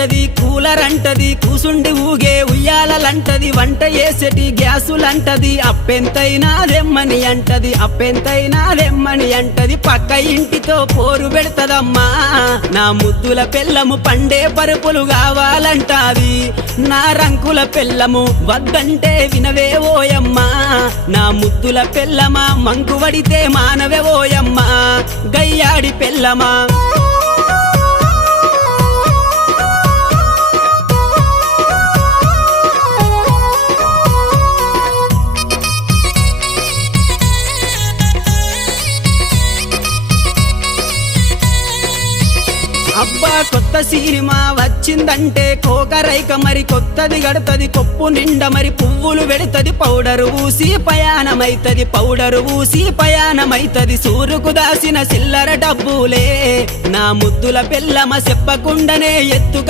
అంటది, కూలర్ అంటది, కూసుండి ఊగే ఉయ్యాలంటది, వంట చేసేటి గ్యాసులంటది, అప్పెంతైనా దెమ్మని అంటది, అప్పెంతైనా దెమ్మని అంటది. పక్క ఇంటితో పోరు పెడతదమ్మా నా ముద్దుల పెళ్ళము, పండే పరుపులు కావాలంటాది నా రంకుల పెళ్ళము, వద్దంటే వినవే ఓయమ్మా నా ముద్దుల పెళ్ళమా, మంకువడితే మానవే ఓయమ్మా గయ్యాడి పెళ్ళమా. అబ్బా కొత్త సినిమా వచ్చిందంటే కోకరైక మరి కొత్తది గడతది, కొప్పు నిండా మరి పువ్వులు పెడతది, పౌడరు ఊసి పయానమైతది, పౌడరు ఊసి పయానమైతది. సూరుకు దాసిన చిల్లర డబ్బులే నా ముద్దుల పెళ్ళమ, చెప్పకుండానే ఎత్తుక